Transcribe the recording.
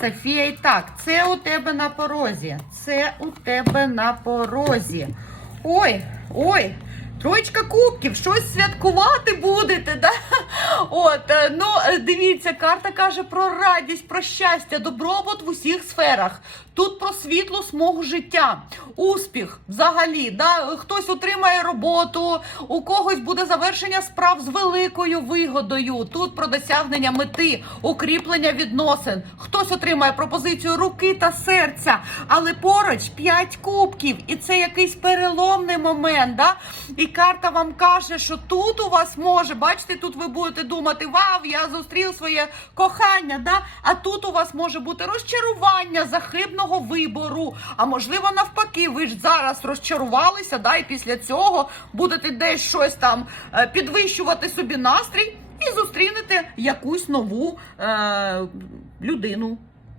Софія, і так, це у тебе на порозі. Це у тебе на порозі. Ой, ой, троєчка кубків, щось святкувати будете, да? От, е, ну, е, дивіться, карта каже про радість, про щастя, добробут в усіх сферах. Тут про світлу смугу життя, успіх взагалі. Да? Хтось отримає роботу, у когось буде завершення справ з великою вигодою. Тут про досягнення мети, укріплення відносин. Хтось отримає пропозицію руки та серця, але поруч п'ять кубків, і це якийсь переломний момент. Да? І карта вам каже, що тут у вас може, бачите, тут ви будете думати, вау, я зустрів своє кохання. Да? А тут у вас може бути розчарування захибного вибору. А можливо, навпаки, ви ж зараз розчарувалися, да, і після цього будете десь щось там е, підвищувати собі настрій і зустрінете якусь нову е, людину.